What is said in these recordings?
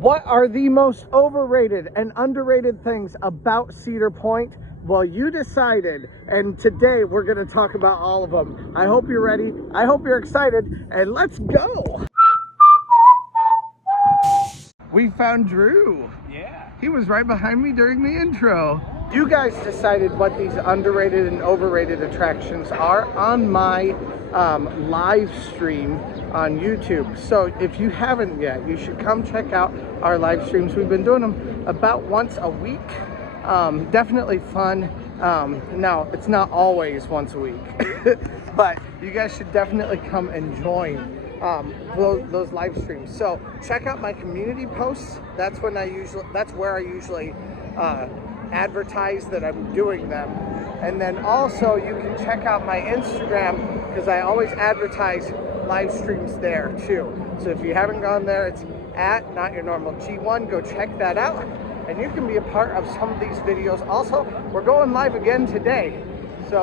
What are the most overrated and underrated things about Cedar Point? Well, you decided, and today we're going to talk about all of them. I hope you're ready. I hope you're excited, and let's go. We found Drew. Yeah. He was right behind me during the intro. You guys decided what these underrated and overrated attractions are on my live stream on YouTube. So if you haven't yet, you should come check out our live streams. We've been doing them about once a week. Definitely fun. Now, it's not always once a week, but you guys should definitely come and join those live streams. So check out my community posts. That's where I usually advertise that I'm doing them. And then also you can check out my Instagram because I always advertise live streams there too. So if you haven't gone there, it's at NotYourNormalG1. Go check that out, and you can be a part of some of these videos. Also, we're going live again today. So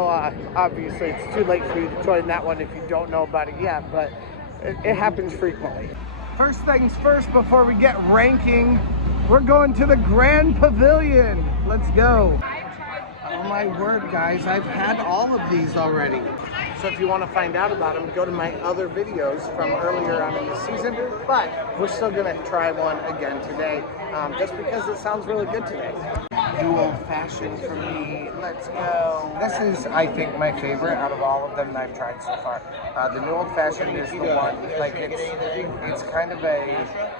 obviously it's too late for you to join that one if you don't know about it yet, but it happens frequently. First things first, before we get ranking, we're going to the Grand Pavilion. Let's go. Oh my word, guys, I've had all of these already. So if you want to find out about them, go to my other videos from earlier on in the season, but we're still gonna try one again today, just because it sounds really good today. New Old Fashioned for me, let's go. This is, I think, my favorite out of all of them that I've tried so far. The New Old Fashioned is the one, like it's kind of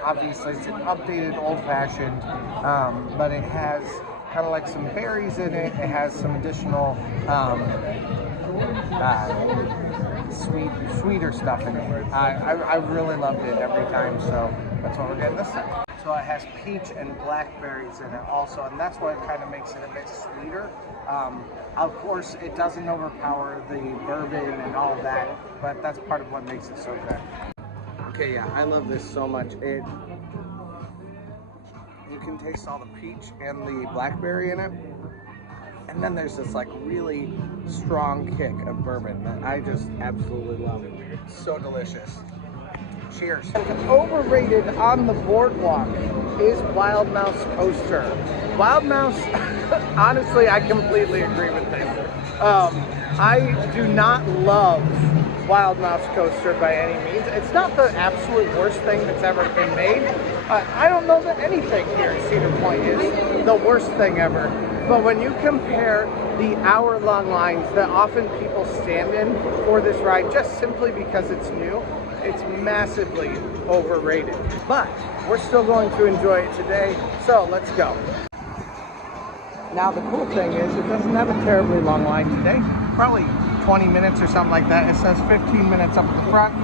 obviously it's an updated Old Fashioned, but it has kind of like some berries in it. It has some additional sweeter stuff in it. I really loved it every time, so that's what we're getting this time. So it has peach and blackberries in it also, and that's what kind of makes it a bit sweeter. Of course, it doesn't overpower the bourbon and all of that, but that's part of what makes it so good. Okay, yeah, I love this so much. You can taste all the peach and the blackberry in it, and then there's this like really strong kick of bourbon that I just absolutely love. It's so delicious. Cheers. Overrated on the Boardwalk is Wild Mouse Coaster. Wild Mouse, honestly, I completely agree with this. I do not love Wild Mouse Coaster by any means. It's not the absolute worst thing that's ever been made. I don't know that anything here at Cedar Point is the worst thing ever. But when you compare the hour-long lines that often people stand in for this ride just simply because it's new, it's massively overrated. But we're still going to enjoy it today, so let's go. Now the cool thing is it doesn't have a terribly long line today. Probably 20 minutes or something like that. It says 15 minutes up at the front.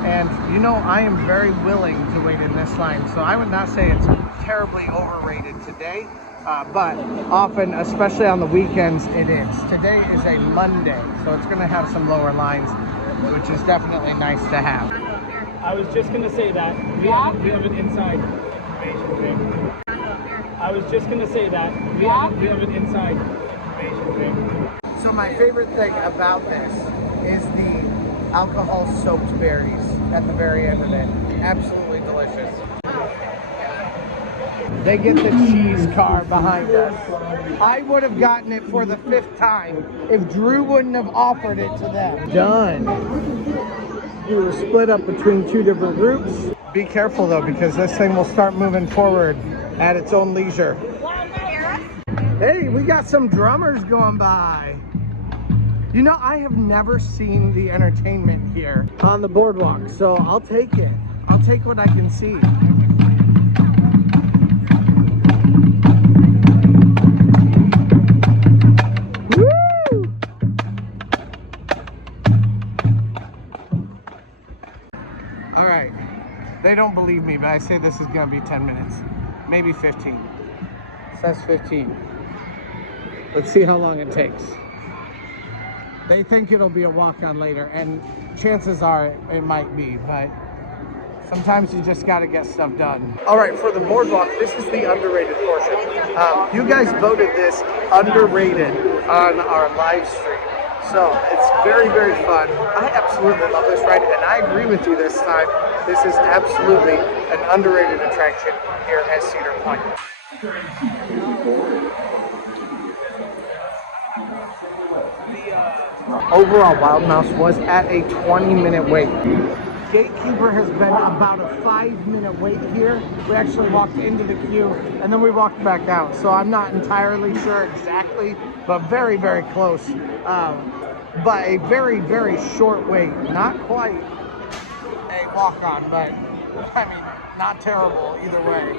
And you know, I am very willing to wait in this line, so I would not say it's terribly overrated today. But often, especially on the weekends, it is. Today is a Monday, so it's going to have some lower lines, which is definitely nice to have. I was just going to say that. We have an inside information thing. I was just going to say that. We have an inside information thing. So my favorite thing about this is the alcohol-soaked berries at the very end of it. Absolutely delicious. They get the cheese car behind us. I would have gotten it for the 5th time if Drew wouldn't have offered it to them. Done. We were split up between 2 different groups. Be careful though, because this thing will start moving forward at its own leisure. Hey, we got some drummers going by. You know, I have never seen the entertainment here on the Boardwalk, so I'll take it. I'll take what I can see. All right, they don't believe me, but I say this is gonna be 10 minutes, maybe 15. It says 15. Let's see how long it takes. They think it'll be a walk-on later, and chances are it might be, but sometimes you just gotta get stuff done. All right, for the Boardwalk, this is the underrated portion. You guys voted this underrated on our live stream. So it's very, very fun. I absolutely love this ride, and I agree with you this time. This is absolutely an underrated attraction here at Cedar Point. Overall, Wild Mouse was at a 20-minute wait. Gatekeeper has been about a 5-minute wait here. We actually walked into the queue and then we walked back out. So I'm not entirely sure exactly, but very, very close. But a very, very short wait. Not quite a walk-on, but I mean, not terrible either way.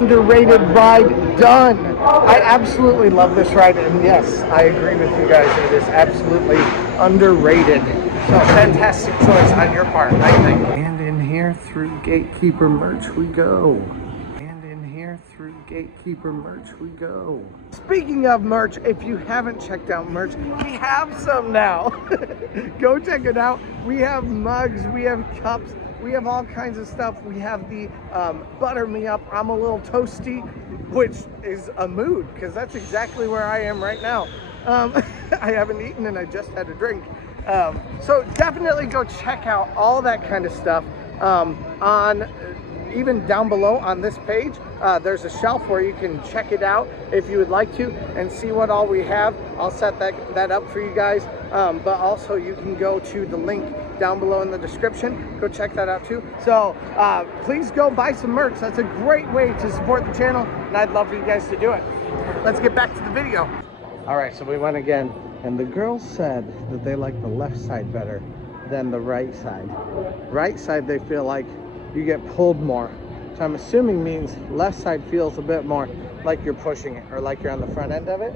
Underrated ride done. I absolutely love this ride, and yes, I agree with you guys. It is absolutely underrated. So fantastic choice on your part, I think. And in here through Gatekeeper merch we go. And in here through Gatekeeper merch we go. Speaking of merch, if you haven't checked out merch, we have some now. Go check it out. We have mugs, we have cups. We have all kinds of stuff. We have the butter me up, I'm a little toasty, which is a mood because that's exactly where I am right now. I haven't eaten and I just had a drink. So definitely go check out all that kind of stuff on even down below on this page. There's a shelf where you can check it out if you would like to and see what all we have. I'll set that up for you guys. But also you can go to the link down below in the description. Go check that out too. So please go buy some merch. That's a great way to support the channel and I'd love for you guys to do it. Let's get back to the video. All right, so we went again and the girls said that they like the left side better than the right side. Right side they feel like you get pulled more. So I'm assuming means left side feels a bit more like you're pushing it or like you're on the front end of it.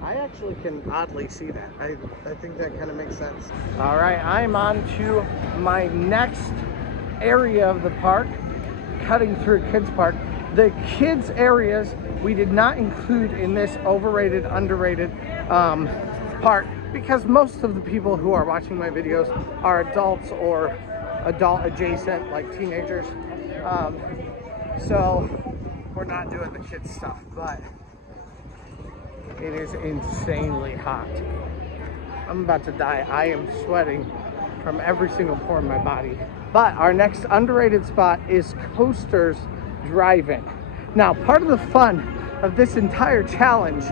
I actually can oddly see that. I think that kind of makes sense. All right, I'm on to my next area of the park, cutting through kids park. The kids areas we did not include in this overrated, underrated park because most of the people who are watching my videos are adults or adult adjacent, like teenagers. So we're not doing the kids stuff, but it is insanely hot. I'm about to die. I am sweating from every single pore in my body. But our next underrated spot is Coasters Drive-In. Now, part of the fun of this entire challenge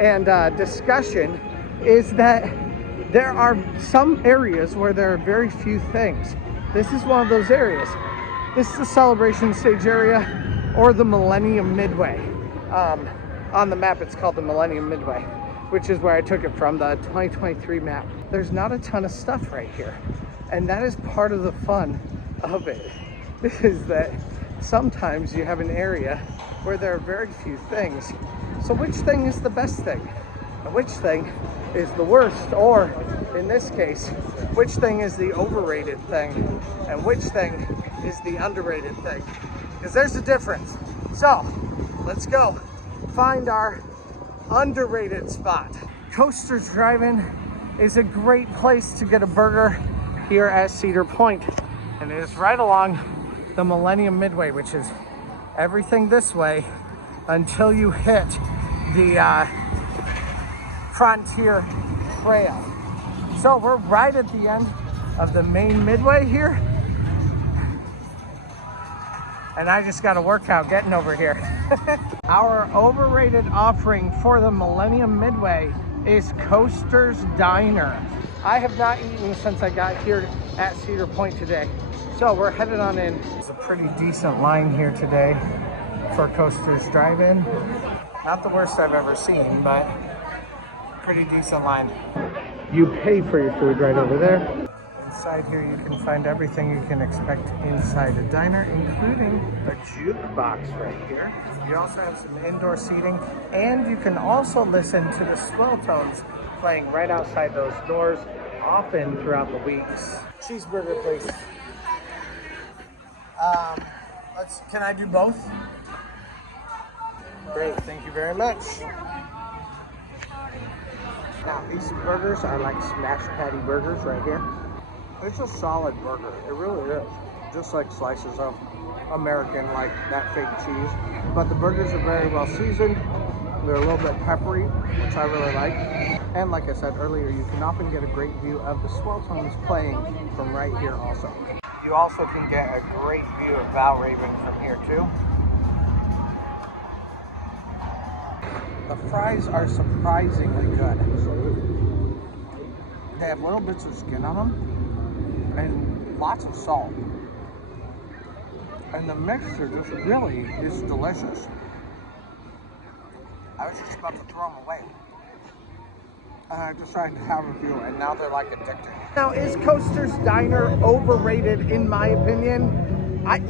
and discussion is that there are some areas where there are very few things. This is one of those areas. This is the celebration stage area or the Millennium Midway. On the map, it's called the Millennium Midway, which is where I took it from, the 2023 map. There's not a ton of stuff right here. And that is part of the fun of it, is that sometimes you have an area where there are very few things. So which thing is the best thing? And which thing is the worst? Or in this case, which thing is the overrated thing? And which thing is the underrated thing? Because there's a difference. So let's go find our underrated spot. Coasters Drive-In is a great place to get a burger here at Cedar Point. And it is right along the Millennium Midway, which is everything this way until you hit the Frontier Trail. So we're right at the end of the main midway here. And I just got a workout getting over here. Our overrated offering for the Millennium Midway is Coaster's Diner. I have not eaten since I got here at Cedar Point today. So we're headed on in. It's a pretty decent line here today for Coasters Drive-In. Not the worst I've ever seen, but pretty decent line. You pay for your food right over there. Inside here you can find everything you can expect inside a diner, including a jukebox right here. You also have some indoor seating, and you can also listen to the swell tones playing right outside those doors, often throughout the weeks. Cheeseburger, please. Can I do both? Great, thank you very much. Now, these burgers are like smash patty burgers right here. It's a solid burger, it really is. Just like slices of. American like that fake cheese. But the burgers are very well seasoned. They're a little bit peppery, which I really like. And like I said earlier, you can often get a great view of the swell tones playing from right here also. You also can get a great view of Valravn from here too. The fries are surprisingly good. They have little bits of skin on them and lots of salt. And the mixture just really is delicious. I was just about to throw them away. And I decided to have a few, and now they're like addicting. Now, is Coaster's Diner overrated in my opinion? I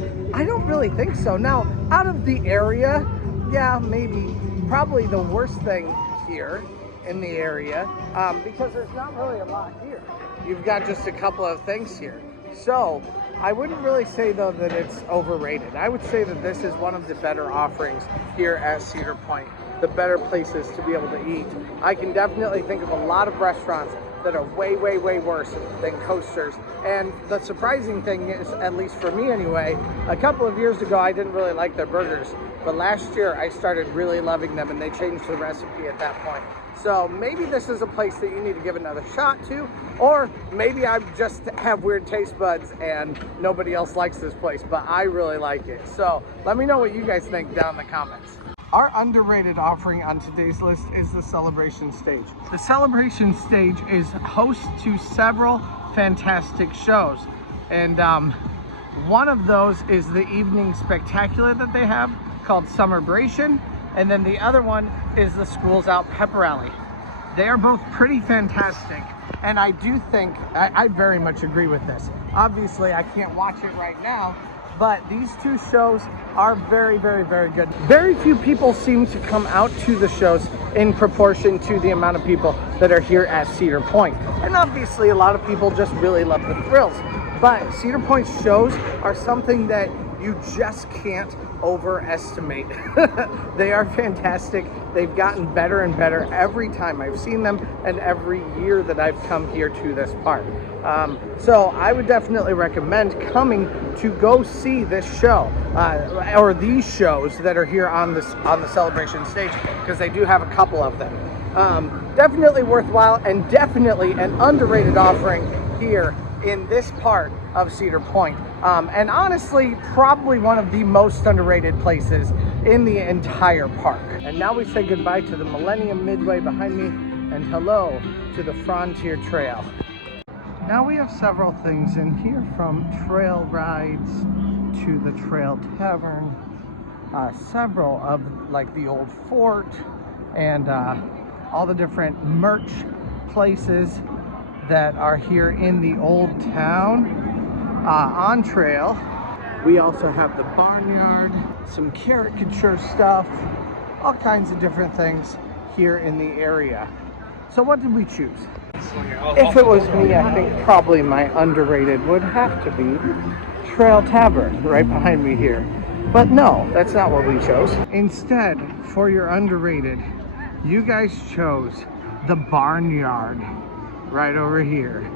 don't really think so. Now, out of the area, yeah, maybe. Probably the worst thing here in the area, because there's not really a lot here. You've got just a couple of things here. So, I wouldn't really say though that it's overrated. I would say that this is one of the better offerings here at Cedar Point. The better places to be able to eat. I can definitely think of a lot of restaurants that are way, way, way worse than Coaster's. And the surprising thing is, at least for me anyway, a couple of years ago I didn't really like their burgers, but last year I started really loving them and they changed the recipe at that point. So maybe this is a place that you need to give another shot to, or maybe I just have weird taste buds and nobody else likes this place, but I really like it. So let me know what you guys think down in the comments. Our underrated offering on today's list is the Celebration Stage. The Celebration Stage is host to several fantastic shows. And one of those is the evening spectacular that they have called Summerbration. And then the other one is the Schools Out Pep Rally. They are both pretty fantastic. And I do think, I very much agree with this. Obviously, I can't watch it right now, but these two shows are very, very, very good. Very few people seem to come out to the shows in proportion to the amount of people that are here at Cedar Point. And obviously a lot of people just really love the thrills. But Cedar Point shows are something that you just can't overestimate. They are fantastic. They've gotten better and better every time I've seen them and every year that I've come here to this park. So I would definitely recommend coming to go see this show or these shows that are here on the Celebration Stage, because they do have a couple of them. Definitely worthwhile and definitely an underrated offering here in this part of Cedar Point. And honestly, probably one of the most underrated places in the entire park. And now we say goodbye to the Millennium Midway behind me and hello to the Frontier Trail. Now we have several things in here, from trail rides to the Trail Tavern, several of like the old fort and all the different merch places that are here in the old town. On trail, we also have the barnyard, some caricature stuff, all kinds of different things here in the area. So what did we choose? If it was me, I think probably my underrated would have to be Trail Tavern right behind me here. But no, that's not what we chose. Instead, for your underrated, you guys chose the barnyard right over here.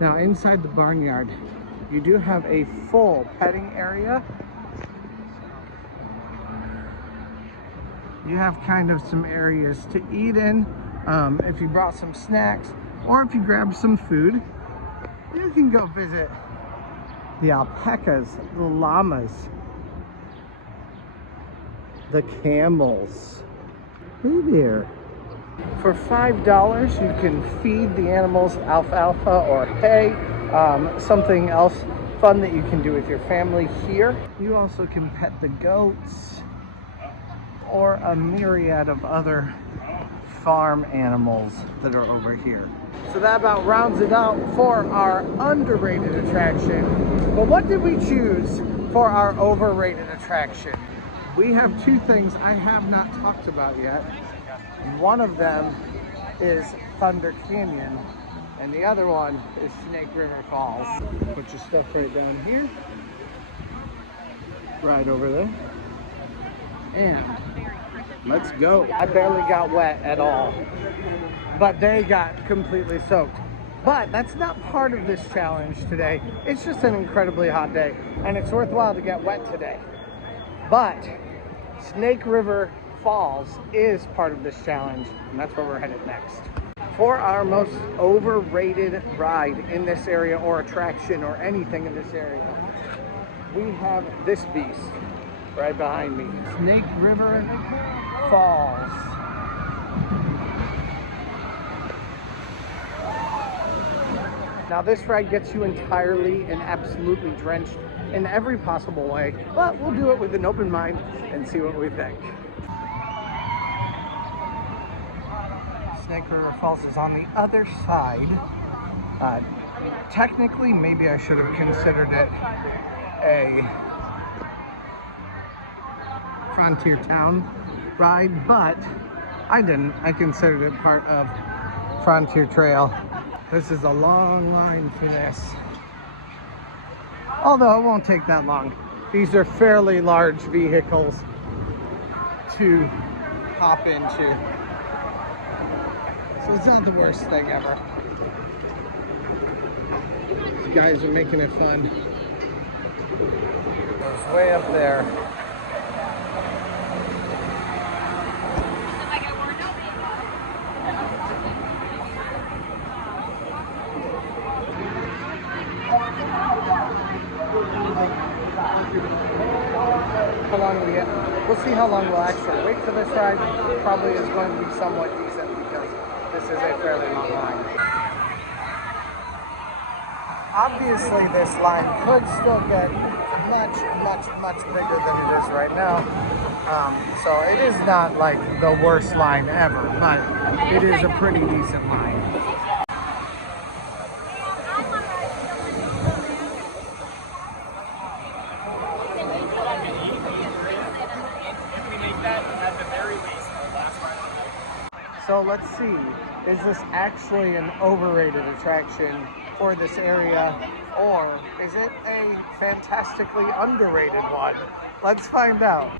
Now inside the barnyard, you do have a full petting area. You have kind of some areas to eat in. If you brought some snacks or if you grabbed some food, you can go visit the alpacas, the llamas, the camels. Hey there. For $5, you can feed the animals alfalfa or hay, something else fun that you can do with your family here. You also can pet the goats or a myriad of other farm animals that are over here. So that about rounds it out for our underrated attraction. But what did we choose for our overrated attraction? We have two things I have not talked about yet. One of them is Thunder Canyon, and the other one is Snake River Falls. Put your stuff right down here, right over there, and let's go. I barely got wet at all, but they got completely soaked. But that's not part of this challenge today. It's just an incredibly hot day, and it's worthwhile to get wet today. But Snake River Falls is part of this challenge, and that's where we're headed next. For our most overrated ride in this area, or attraction, or anything in this area, we have this beast right behind me. Snake River Falls. Now this ride gets you entirely and absolutely drenched in every possible way, but we'll do it with an open mind and see what we think. Snake River Falls is on the other side. Technically, maybe I should have considered it a Frontier Town ride, but I didn't. I considered it part of Frontier Trail. This is a long line for this. Although it won't take that long. These are fairly large vehicles to hop into. So it's not the worst thing ever. These guys are making it fun. It's way up there. How long we get? We'll see how long we'll actually wait for this ride. Probably is going to be somewhat decent because this is a fairly long line. Obviously, this line could still get much bigger than it is right now. So it is not like the worst line ever, but it is a pretty decent line. So let's see, is this actually an overrated attraction for this area, or is it a fantastically underrated one? Let's find out.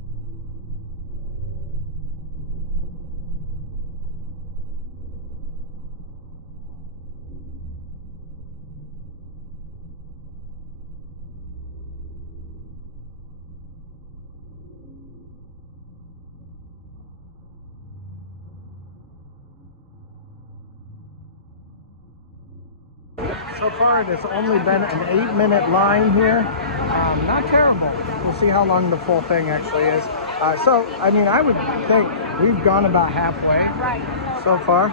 So far it has only been an 8-minute line here. Not terrible. We'll see how long the full thing actually is. So, I mean, I would think we've gone about halfway so far.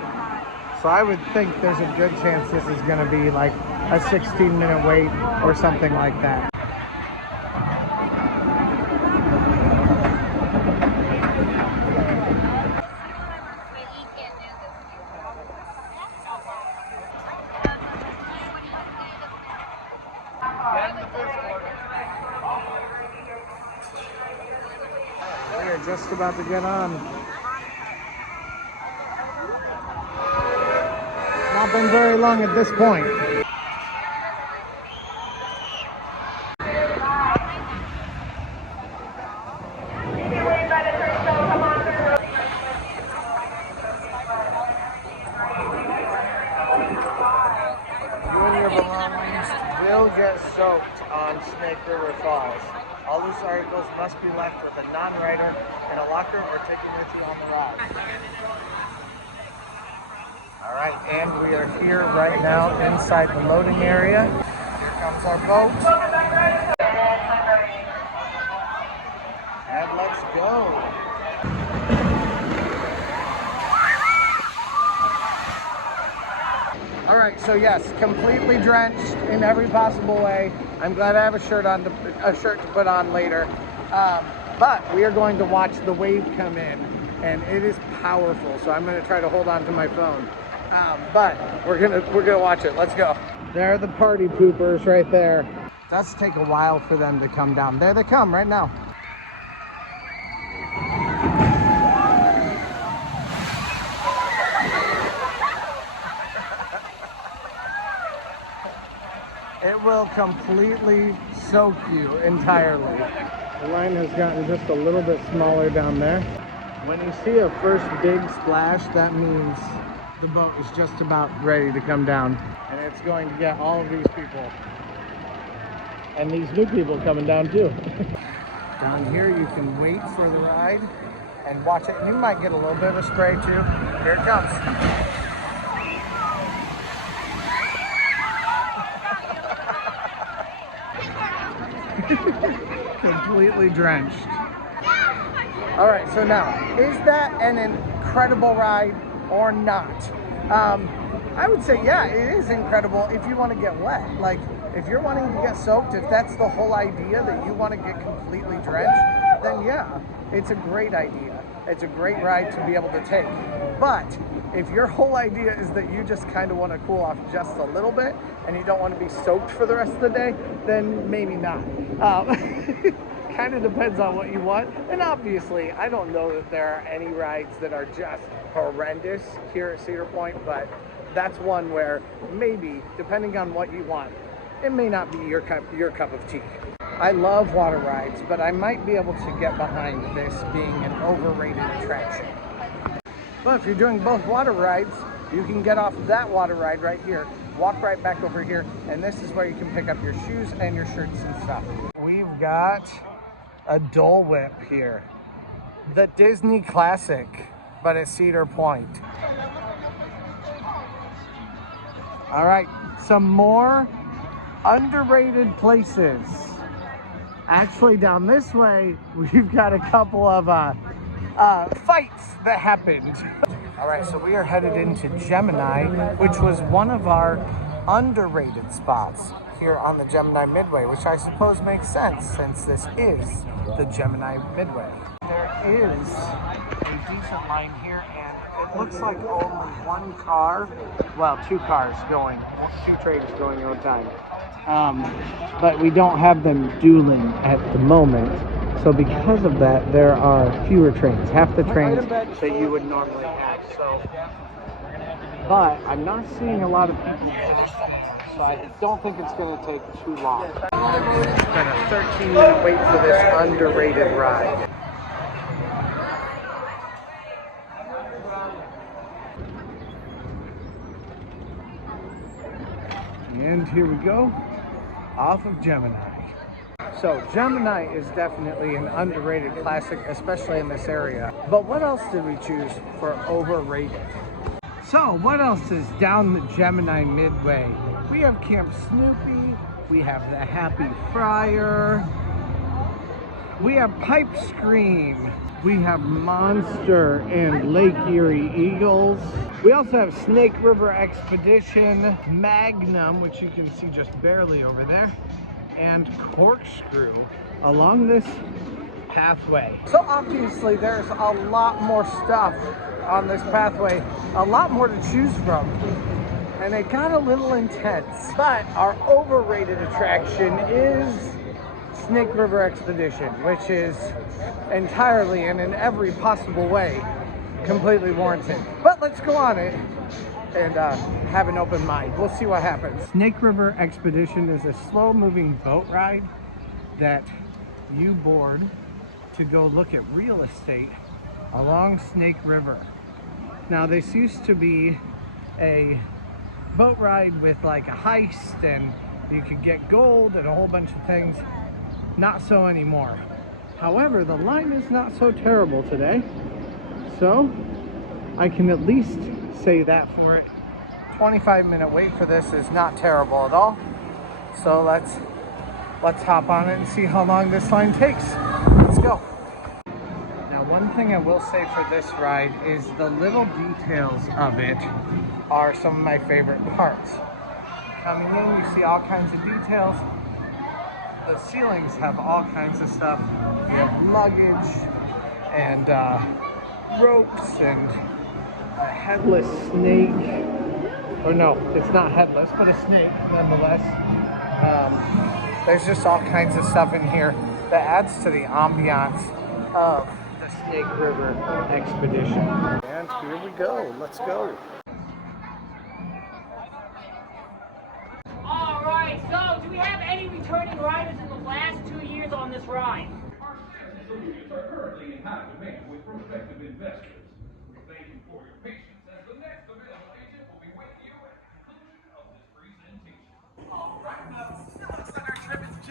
So I would think there's a good chance this is going to be like a 16-minute wait or something like that. We're just about to get on. Not been very long at this point. You and your belongings will get soaked on Snake River Falls. All loose articles must be left with a non-rider in a locker or taken with you on the ride. All right, and we are here right now inside the loading area. Here comes our boat. And let's go. All right, so yes, completely drenched in every possible way. I'm glad I have a shirt to put on later. But we are going to watch the wave come in, and it is powerful. So I'm going to try to hold on to my phone. But we're gonna watch it. Let's go. There are the party poopers right there. It does take a while for them to come down. There they come right now. It will completely soak you entirely. The line has gotten just a little bit smaller down there. When you see a first big splash, that means The boat is just about ready to come down, and it's going to get all of these people. And these new people coming down too. Down here you can wait for the ride and watch it. You might get a little bit of a spray too. Here it comes. Completely drenched. All right, so now, is that an incredible ride or not? I would say, yeah, it is incredible if you want to get wet. Like, if you're wanting to get soaked, if that's the whole idea, that you want to get completely drenched, then yeah, it's a great idea. It's a great ride to be able to take. But if your whole idea is that you just kind of want to cool off just a little bit and you don't want to be soaked for the rest of the day, then maybe not. Kind of depends on what you want. And obviously, I don't know that there are any rides that are just horrendous here at Cedar Point, but that's one where maybe, depending on what you want, it may not be your cup of tea. I love water rides, but I might be able to get behind this being an overrated attraction. But if you're doing both water rides, you can get off that water ride right here, walk right back over here, and this is where you can pick up your shoes and your shirts and stuff. We've got a Dole Whip here. The Disney classic, but at Cedar Point. All right, some more underrated places. Actually, down this way, we've got a couple of fights that happened. All right, so we are headed into Gemini, which was one of our underrated spots here on the Gemini Midway, which I suppose makes sense since this is the Gemini Midway. There is a decent line here, and it looks like only one car, well, two cars going, two trains going at a time. But we don't have them dueling at the moment. So because of that, there are fewer trains, half the trains that you would normally have. So, but I'm not seeing a lot of people back there, so I don't think it's going to take too long. It's been a 13-minute wait for this underrated ride. And here we go, off of Gemini. So Gemini is definitely an underrated classic, especially in this area. But what else did we choose for overrated? So what else is down the Gemini Midway? We have Camp Snoopy, we have the Happy Friar, we have Pipe Scream, we have Monster and Lake Erie Eagles. We also have Snake River Expedition, Magnum, which you can see just barely over there, and Corkscrew along this pathway. So obviously there's a lot more stuff on this pathway, a lot more to choose from, and it got a little intense. But our overrated attraction is Snake River Expedition, which is entirely and in every possible way completely warranted. But let's go on it and have an open mind. We'll see what happens. Snake River Expedition is a slow-moving boat ride that you board to go look at real estate along Snake River. Now, this used to be a boat ride with like a heist, and you could get gold and a whole bunch of things. Not so anymore. However, the line is not so terrible today, so I can at least say that for it. 25-minute wait for this is not terrible at all. So let's hop on it and see how long this line takes. Let's go. Now, one thing I will say for this ride is the little details of it are some of my favorite parts. Coming in, you see all kinds of details. The ceilings have all kinds of stuff. You have luggage and ropes and a headless snake. Or no, it's not headless, but a snake nonetheless. There's just all kinds of stuff in here that adds to the ambiance of the Snake River Expedition. And here we go. Let's go. All right, so do we have any returning riders in the last 2 years on this ride? Solutions are currently in high demand with prospective investors. We thank you for your patience as the next available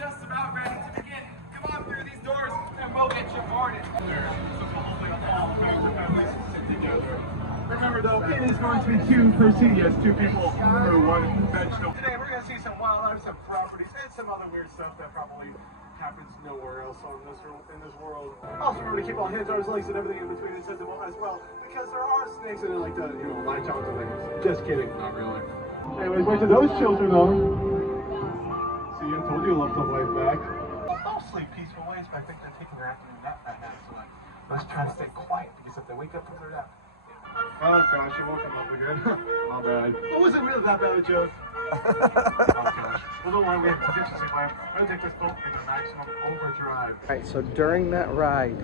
just about ready to begin. Come on through these doors and we'll get you boarded. Remember though, it is going to be 2 per seat, yes, 2 people per 1 conventional. Today we're going to see some wildlife, some properties, and some other weird stuff that probably happens nowhere else in this world. Also remember to keep all hands, arms, legs, and everything in between accessible as well, because there are snakes and they like to, latch on to things. Just kidding, not really. Anyways, wait to those children though. See, I told you love to life back. I'll sleep peaceful ways, but I think they're taking their afternoon nap right now, so let's try to stay quiet, because if they wake up from their nap. Oh gosh, you woke them up again. My bad. What was it really that bad, Joe? Oh gosh. Well, don't worry, we have contingency plan. We're gonna take this boat into maximum overdrive. Alright, so during that ride,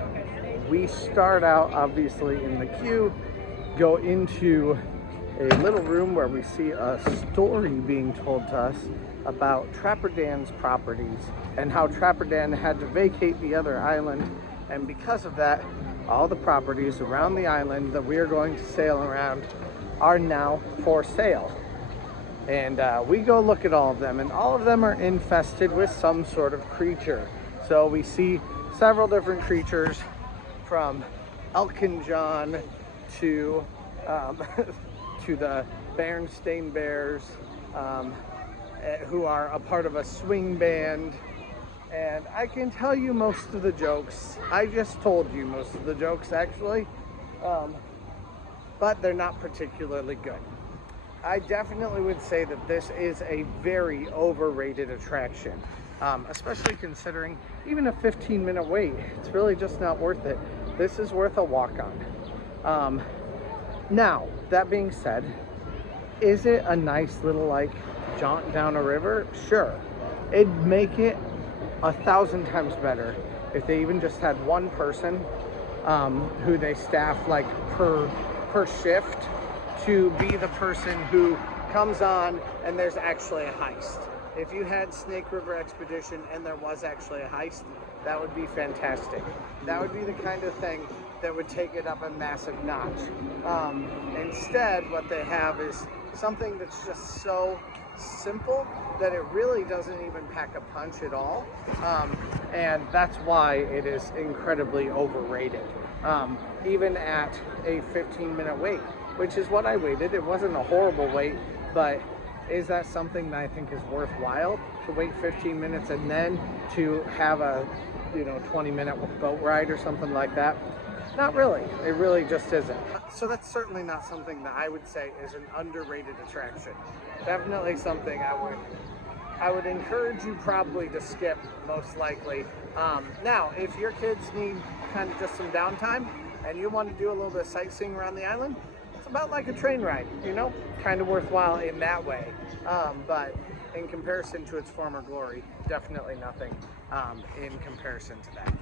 we start out obviously in the queue, go into a little room where we see a story being told to us about Trapper Dan's properties and how Trapper Dan had to vacate the other island, and because of that, all the properties around the island that we are going to sail around are now for sale. And we go look at all of them, and all of them are infested with some sort of creature. So we see several different creatures, from Elkin John to to the Berenstain Bears, who are a part of a swing band. And I can tell you most of the jokes. I just told you most of the jokes, actually. But they're not particularly good. I definitely would say that this is a very overrated attraction. Especially considering even a 15-minute wait. It's really just not worth it. This is worth a walk-on. Now, that being said, is it a nice little, like, jaunt down a river? Sure. It'd make it 1,000 times better if they even just had one person who they staff like per shift to be the person who comes on and there's actually a heist. If you had Snake River Expedition and there was actually a heist, that would be fantastic. That would be the kind of thing that would take it up a massive notch. Instead, what they have is something that's just so simple that it really doesn't even pack a punch at all, and that's why it is incredibly overrated, even at a 15-minute wait, which is what I waited. It wasn't a horrible wait, but is that something that I think is worthwhile, to wait 15 minutes and then to have a 20-minute boat ride or something like that? Not really. It really just isn't. So that's certainly not something that I would say is an underrated attraction. Definitely something I would encourage you probably to skip, most likely. Now, if your kids need kind of just some downtime and you want to do a little bit of sightseeing around the island, it's about like a train ride, kind of worthwhile in that way. But in comparison to its former glory, definitely nothing in comparison to that.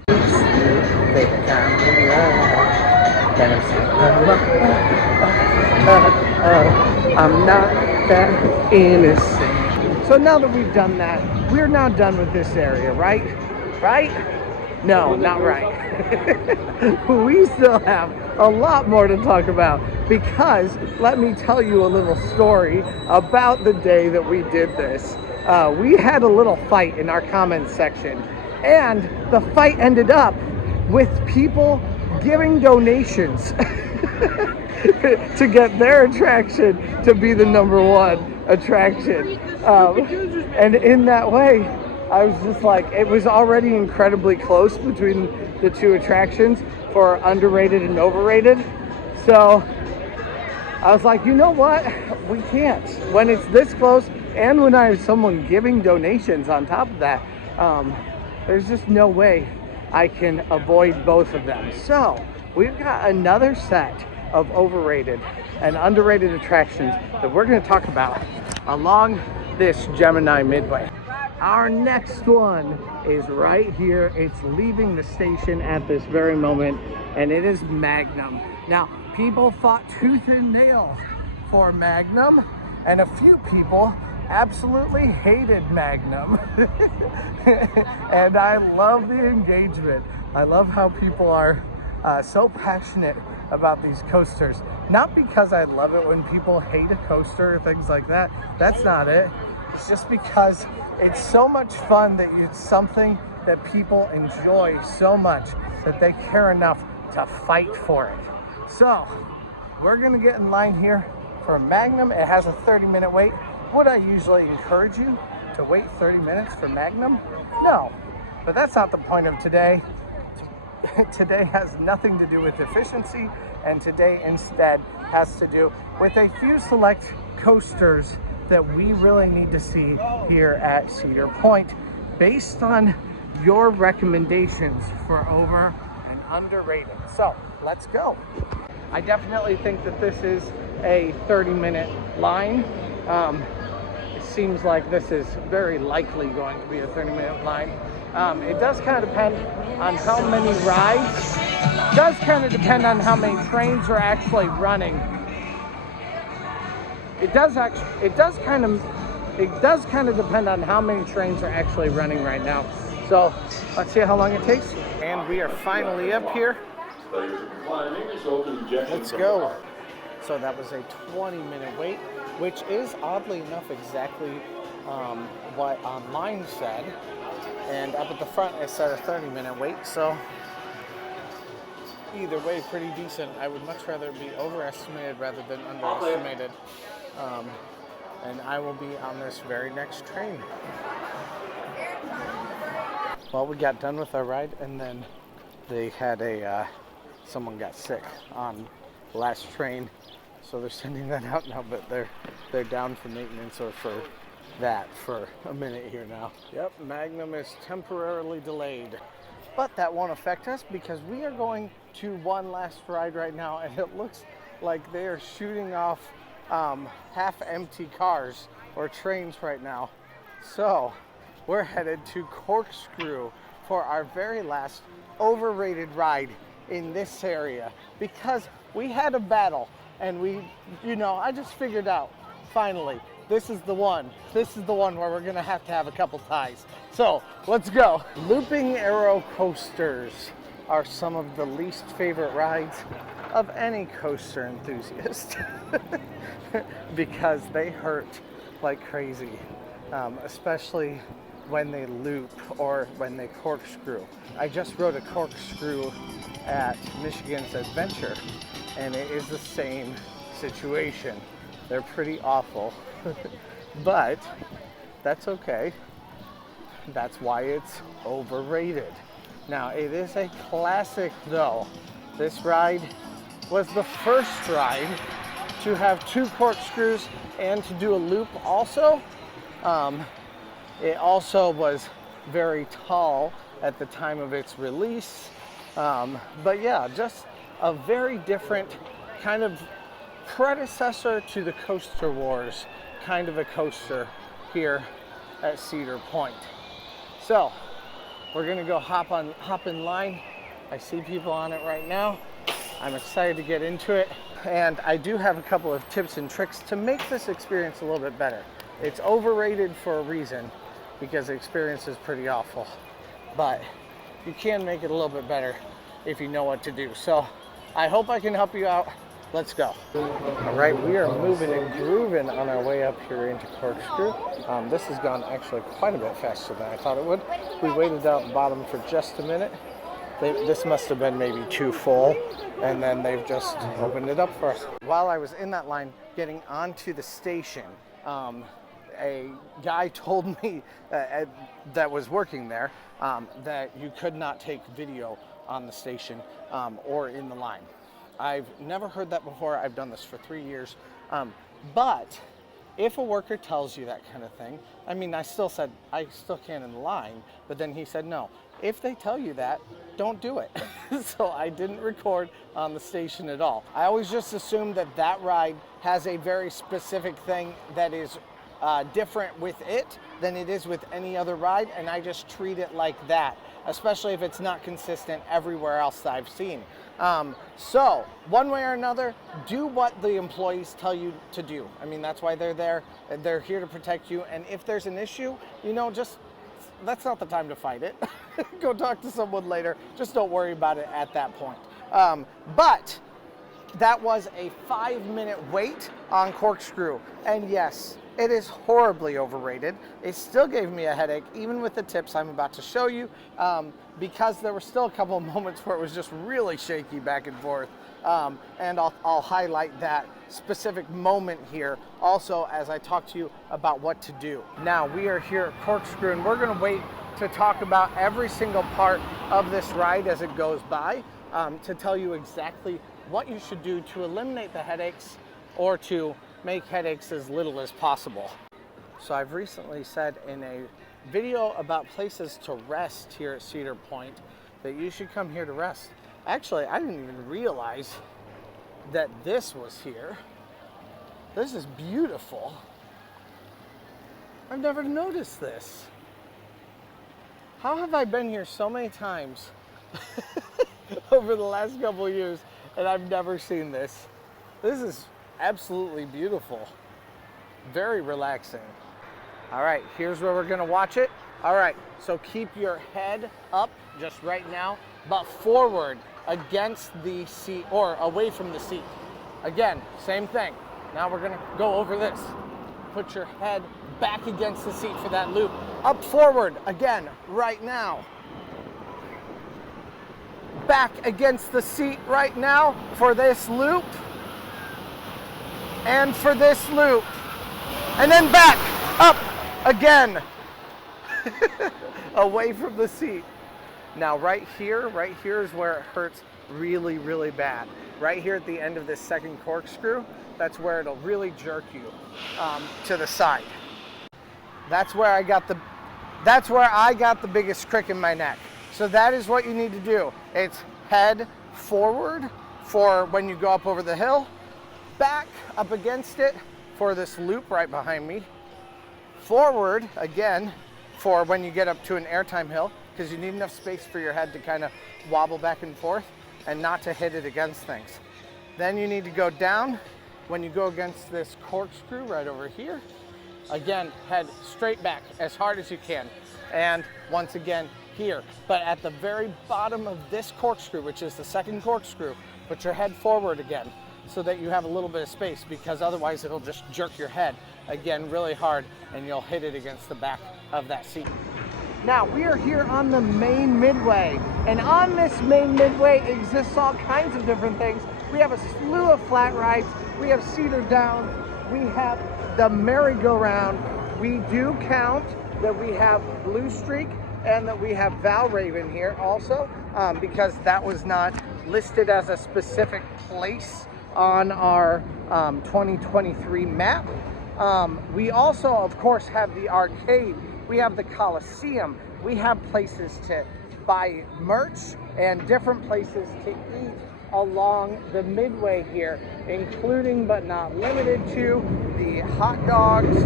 I'm not that innocent. So now that we've done that, we're now done with this area, right? Right? No, not right. We still have a lot more to talk about, because let me tell you a little story about the day that we did this. We had a little fight in our comments section, and the fight ended up with people giving donations to get their attraction to be the #1 attraction. And in that way, I was just like, it was already incredibly close between the two attractions for underrated and overrated. So I was like, you know what? We can't. When it's this close, and when I have someone giving donations on top of that, there's just no way I can avoid both of them. So we've got another set of overrated and underrated attractions that we're going to talk about along this Gemini Midway. Our next one is right here. It's leaving the station at this very moment, and it is Magnum. Now, people fought tooth and nail for Magnum, and a few people absolutely hated Magnum. And I love the engagement. I love how people are so passionate about these coasters. Not because I love it when people hate a coaster or things like that. That's not it. It's just because it's so much fun that it's something that people enjoy so much that they care enough to fight for it. So we're gonna get in line here for Magnum. It has a 30-minute wait. Would I usually encourage you to wait 30 minutes for Magnum? No, but that's not the point of today. Today has nothing to do with efficiency, and today instead has to do with a few select coasters that we really need to see here at Cedar Point based on your recommendations for over and underrated. So let's go. I definitely think that this is a 30-minute line. It seems like this is very likely going to be a 30-minute line. It does kind of depend on how many rides. It does kind of depend on how many trains are actually running. It does kind of depend on how many trains are actually running right now. So let's see how long it takes. And we are finally up here. Let's go. So that was a 20-minute wait, which is oddly enough exactly what online said. And up at the front it said a 30-minute wait. So either way, pretty decent. I would much rather be overestimated rather than underestimated. And I will be on this very next train. Well, we got done with our ride, and then they had someone got sick on the last train, so they're sending that out now. But they're down for maintenance or for that for a minute here now. Yep, Magnum is temporarily delayed, but that won't affect us because we are going to one last ride right now, and it looks like they are shooting off half-empty cars or trains right now. So we're headed to Corkscrew for our very last overrated ride in this area because we had a battle, and I just figured out finally this is the one where we're gonna have to have a couple ties. So let's go. Looping arrow coasters are some of the least favorite rides of any coaster enthusiast because they hurt like crazy, especially when they loop or when they corkscrew. I just rode a corkscrew at Michigan's Adventure, and it is the same situation. They're pretty awful, but that's okay. That's why it's overrated. Now, it is a classic though. This ride was the first ride to have 2 corkscrews and to do a loop also. It also was very tall at the time of its release. But yeah, just a very different kind of predecessor to the Coaster Wars kind of a coaster here at Cedar Point. So we're gonna go hop in line. I see people on it right now. I'm excited to get into it. And I do have a couple of tips and tricks to make this experience a little bit better. It's overrated for a reason because the experience is pretty awful. But you can make it a little bit better if you know what to do. So I hope I can help you out. Let's go. All right, we are moving and grooving on our way up here into Corkscrew. This has gone actually quite a bit faster than I thought it would. We waited out bottom for just a minute. This must have been maybe too full, and then they've just opened it up for us. While I was in that line getting onto the station, a guy told me that was working there that you could not take video on the station or in the line. I've never heard that before. I've done this for 3 years. But if a worker tells you that kind of thing, I mean, I still said, I still can in the line, but then he said, no, if they tell you that, don't do it. So I didn't record on the station at all. I always just assumed that that ride has a very specific thing that is different with it than it is with any other ride, and I just treat it like that, especially if it's not consistent everywhere else that I've seen. So one way or another, do what the employees tell you to do. I mean, that's why they're there. They're here to protect you. And if there's an issue, just, that's not the time to fight it. Go talk to someone later. Just don't worry about it at that point. But that was a 5-minute wait on Corkscrew. And yes, it is horribly overrated. It still gave me a headache, even with the tips I'm about to show you, because there were still a couple of moments where it was just really shaky back and forth. And I'll highlight that specific moment here also as I talk to you about what to do. Now we are here at Corkscrew, and we're gonna wait to talk about every single part of this ride as it goes by, to tell you exactly what you should do to eliminate the headaches or to make headaches as little as possible. So I've recently said in a video about places to rest here at Cedar Point that you should come here to rest. Actually, I didn't even realize that this was here. This is beautiful. I've never noticed this. How have I been here so many times over the last couple of years and I've never seen this? This is absolutely beautiful. Very relaxing. All right, here's where we're gonna watch it. All right, so keep your head up just right now, but forward against the seat or away from the seat. Again, same thing. Now we're gonna go over this. Put your head back against the seat for that loop. Up forward, again, right now. Back against the seat right now for this loop. And for this loop. And then back, up again. Away from the seat. Now right here is where it hurts really, really bad. Right here at the end of this second corkscrew, that's where it'll really jerk you to the side. That's where I got the biggest crick in my neck. So that is what you need to do. It's head forward for when you go up over the hill, back up against it for this loop right behind me, forward again for when you get up to an airtime hill, because you need enough space for your head to kind of wobble back and forth and not to hit it against things. Then you need to go down when you go against this corkscrew right over here. Again, head straight back as hard as you can. And once again, here. But at the very bottom of this corkscrew, which is the second corkscrew, put your head forward again so that you have a little bit of space, because otherwise it'll just jerk your head again really hard and you'll hit it against the back of that seat. Now we are here on the main midway, and on this main midway exists all kinds of different things. We have a slew of flat rides, we have Cedar Down, we have the merry-go-round. We do count that we have Blue Streak and that we have Valravn here also, because that was not listed as a specific place on our 2023 map. We also, of course, have the arcade. We have the Coliseum. We have places to buy merch and different places to eat along the midway here, including but not limited to the hot dogs,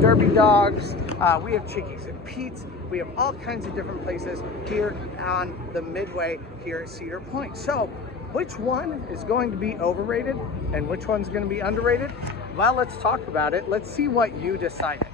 derby dogs. We have Chickies and Pete's. We have all kinds of different places here on the midway here at Cedar Point. So which one is going to be overrated and which one's going to be underrated? Well, let's talk about it. Let's see what you decided.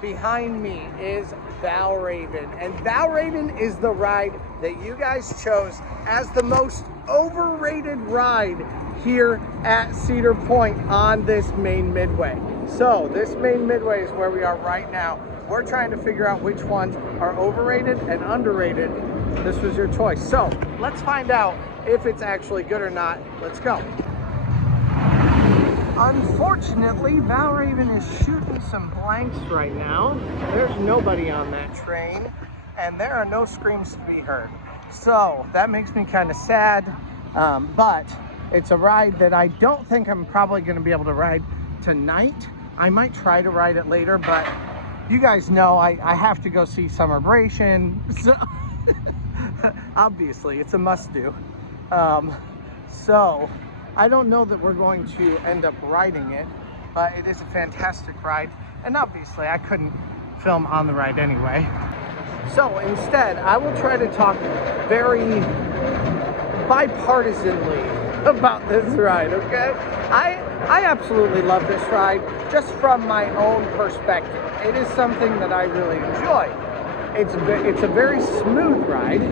Behind me is Valravn, and Valravn is the ride that you guys chose as the most overrated ride here at Cedar Point on this main midway. So this main midway is where we are right now. We're trying to figure out which ones are overrated and underrated. This was your choice. So let's find out if it's actually good or not. Let's go. Unfortunately, Valravn is shooting some blanks right now. There's nobody on that train, and there are no screams to be heard. So that makes me kind of sad, but it's a ride that I don't think I'm probably going to be able to ride tonight. I might try to ride it later, but you guys know I have to go see Celebration, so obviously it's a must-do. So I don't know that we're going to end up riding it, but it is a fantastic ride, and obviously I couldn't film on the ride anyway. So instead, I will try to talk very bipartisanly about this ride, okay? I absolutely love this ride just from my own perspective. It is something that I really enjoy. It's a very smooth ride,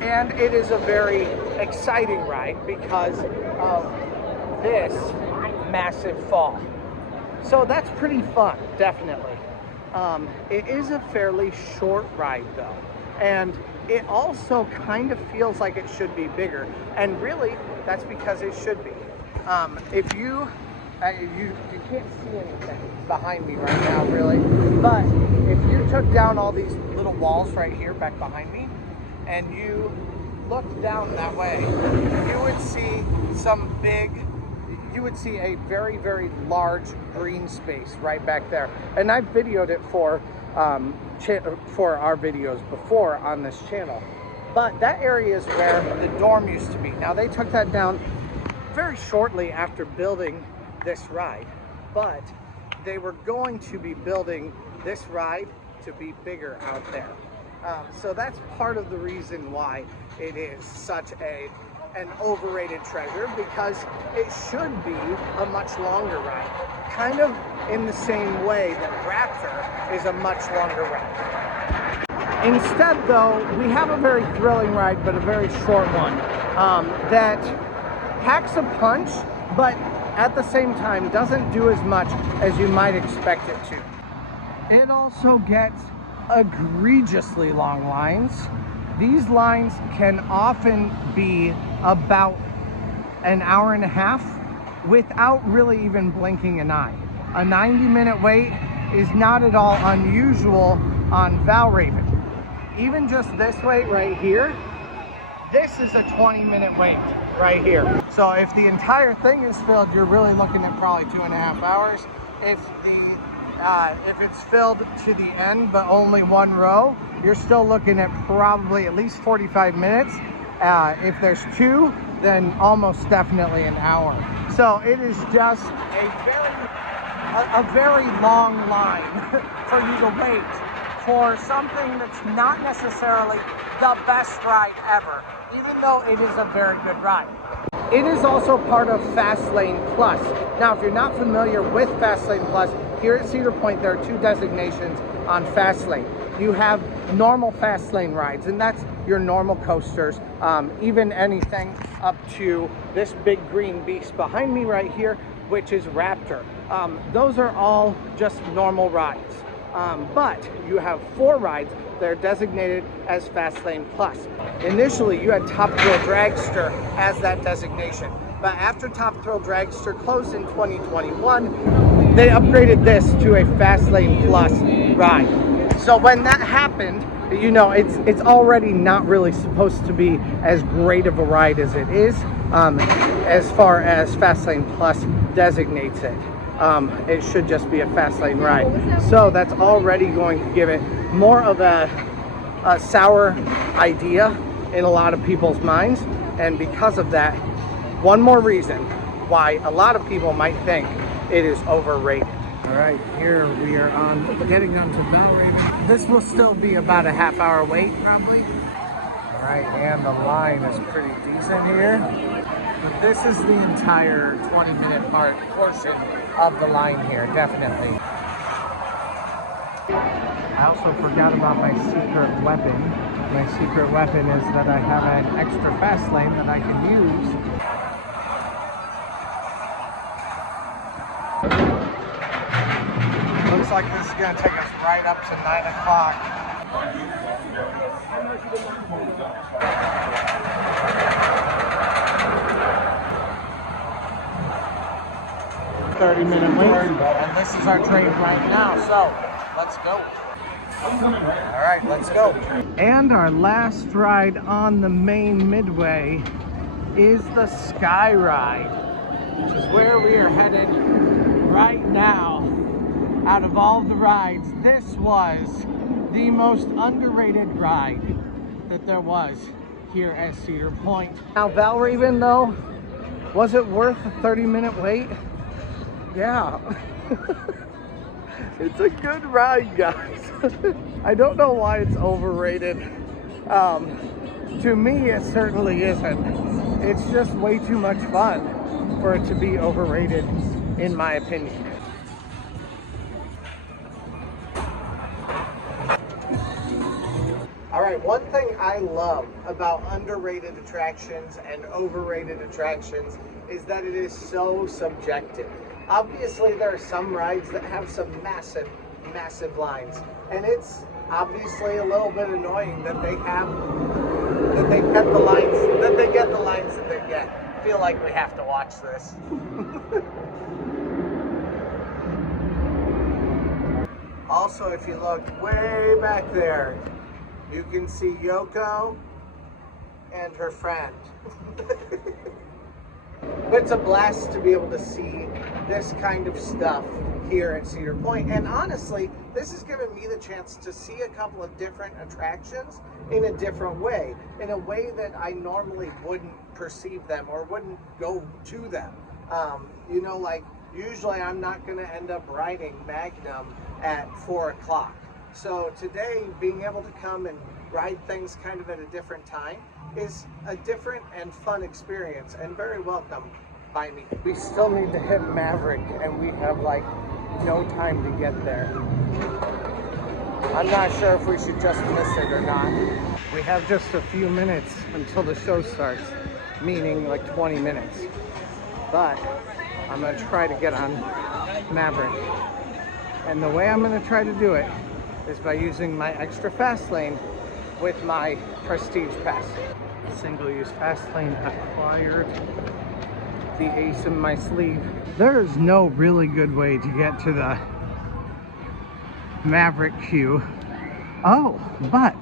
and it is a very exciting ride because of this massive fall. So that's pretty fun, definitely. It is a fairly short ride though, and it also kind of feels like it should be bigger, and really that's because it should be. If you can't see anything behind me right now really, but if you took down all these little walls right here back behind me and you looked down that way, you would see a very, very large green space right back there. And I've videoed it for our videos before on this channel. But that area is where the dorm used to be. Now they took that down very shortly after building this ride, but they were going to be building this ride to be bigger out there. So that's part of the reason why it is such an overrated treasure, because it should be a much longer ride. Kind of in the same way that Raptor is a much longer ride. Instead though, we have a very thrilling ride, but a very short one that packs a punch, but at the same time doesn't do as much as you might expect it to. It also gets egregiously long lines. These lines can often be about an hour and a half without really even blinking an eye. A 90-minute wait is not at all unusual on Valravn. Even just this wait right here, this is a 20-minute wait right here. So if the entire thing is filled, you're really looking at probably 2.5 hours. If it's filled to the end but only one row, you're still looking at probably at least 45 minutes. If there's two, then almost definitely an hour. So it is just a very long line for you to wait for something that's not necessarily the best ride ever, even though it is a very good ride. It is also part of Fastlane Plus. Now, if you're not familiar with Fastlane Plus, here at Cedar Point, there are two designations on Fastlane. You have normal Fastlane rides, and that's your normal coasters, even anything up to this big green beast behind me right here, which is Raptor. Those are all just normal rides. But you have 4 rides that are designated as Fastlane Plus. Initially, you had Top Thrill Dragster as that designation, but after Top Thrill Dragster closed in 2021, they upgraded this to a Fastlane Plus ride. So when that happened, you know, it's already not really supposed to be as great of a ride as it is, as far as Fastlane Plus designates it. It should just be a Fastlane ride. So that's already going to give it more of a sour idea in a lot of people's minds. And because of that, one more reason why a lot of people might think it is overrated. All right, here we are getting onto Valravn. This will still be about a half-hour wait, probably. All right, and the line is pretty decent here. But this is the entire 20-minute portion of the line here, definitely. I also forgot about my secret weapon. My secret weapon is that I have an extra fast lane that I can use. Looks like this is going to take us right up to 9 o'clock. "30-minute wait, and this is our train right now, so let's go." All right, let's go. And our last ride on the main Midway is the Sky Ride, which is where we are headed right now. Out of all the rides, this was the most underrated ride that there was here at Cedar Point. Now, Valravn though, was it worth a 30-minute wait? Yeah. It's a good ride, guys. I don't know why it's overrated. To me, it certainly isn't. It's just way too much fun for it to be overrated, in my opinion. All right, one thing I love about underrated attractions and overrated attractions is that it is so subjective. Obviously, there are some rides that have some massive, massive lines, and it's obviously a little bit annoying that they get the lines that they get. I feel like we have to watch this. Also, if you look way back there, you can see Yoko and her friend. But it's a blast to be able to see this kind of stuff here at Cedar Point. And honestly, this has given me the chance to see a couple of different attractions in a different way, in a way that I normally wouldn't perceive them or wouldn't go to them. You know, like usually I'm not going to end up riding Magnum at 4 o'clock. So today, being able to come and ride things kind of at a different time is a different and fun experience, and very welcome by me. We still need to hit Maverick, and we have like no time to get there. I'm not sure if we should just miss it or not. We have just a few minutes until the show starts, meaning like 20 minutes. But I'm gonna try to get on Maverick. And the way I'm gonna try to do it is by using my extra fast lane with my Prestige Pass. Single-use fast lane acquired. The ace in my sleeve. There is no really good way to get to the Maverick queue. Oh, but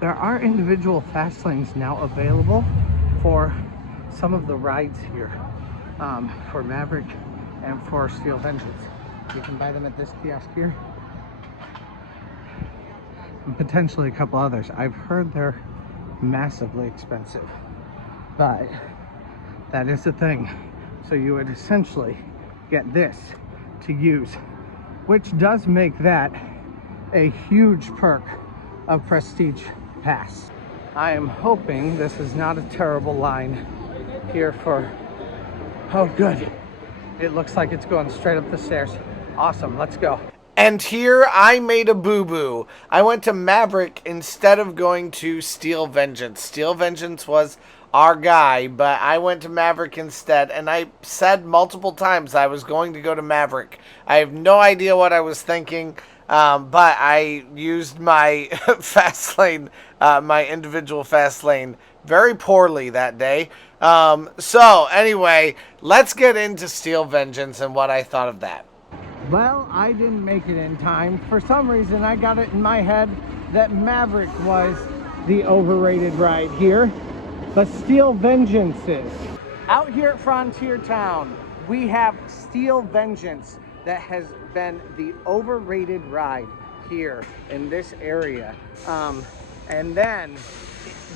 there are individual fast lanes now available for some of the rides here, for Maverick and for Steel Vengeance. You can buy them at this kiosk here, and potentially a couple others. I've heard they're massively expensive, but that is the thing. So you would essentially get this to use, which does make that a huge perk of Prestige Pass. I am hoping this is not a terrible line here for, oh good, it looks like it's going straight up the stairs. Awesome, let's go. And here I made a boo-boo. I went to Maverick instead of going to Steel Vengeance. Steel Vengeance was our guy, but I went to Maverick instead, and I said multiple times I was going to go to Maverick. I have no idea what I was thinking, but I used my fast lane, my individual fast lane, very poorly that day. So anyway, let's get into Steel Vengeance and what I thought of that. Well, I didn't make it in time. For some reason, I got it in my head that Maverick was the overrated ride here, but Steel Vengeance is. Out here at Frontier Town, we have Steel Vengeance that has been the overrated ride here in this area. And then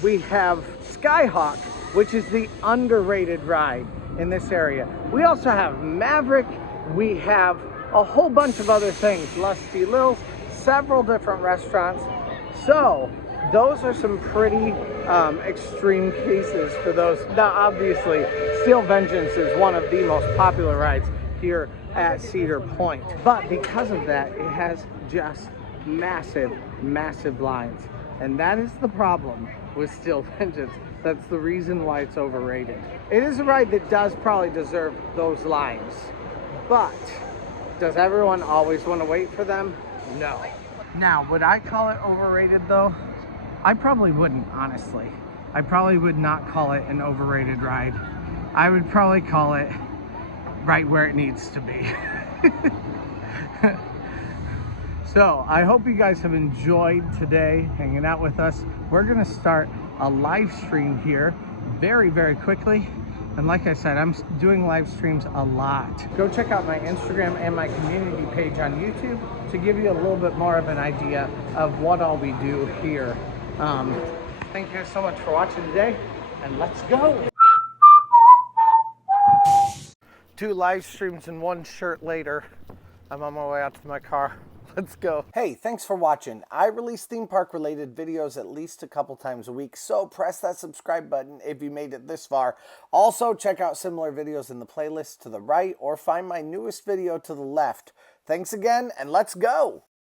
we have Skyhawk, which is the underrated ride in this area. We also have Maverick. We have a whole bunch of other things, Lusty Lils, several different restaurants. So those are some pretty extreme cases for those. Now obviously Steel Vengeance is one of the most popular rides here at Cedar Point, but because of that, it has just massive, massive lines, and that is the problem with Steel Vengeance. That's the reason why it's overrated. It is a ride that does probably deserve those lines, but does everyone always want to wait for them? No. Now, would I call it overrated though? I probably wouldn't, honestly. I probably would not call it an overrated ride. I would probably call it right where it needs to be. So, I hope you guys have enjoyed today hanging out with us. We're gonna start a live stream here very, very quickly. And like I said, I'm doing live streams a lot. Go check out my Instagram and my community page on YouTube to give you a little bit more of an idea of what all we do here. Thank you guys so much for watching today, and let's go. 2 live streams and 1 shirt later, I'm on my way out to my car. Let's go. Hey, thanks for watching. I release theme park related videos at least a couple times a week, so press that subscribe button if you made it this far. Also, check out similar videos in the playlist to the right or find my newest video to the left. Thanks again, and let's go.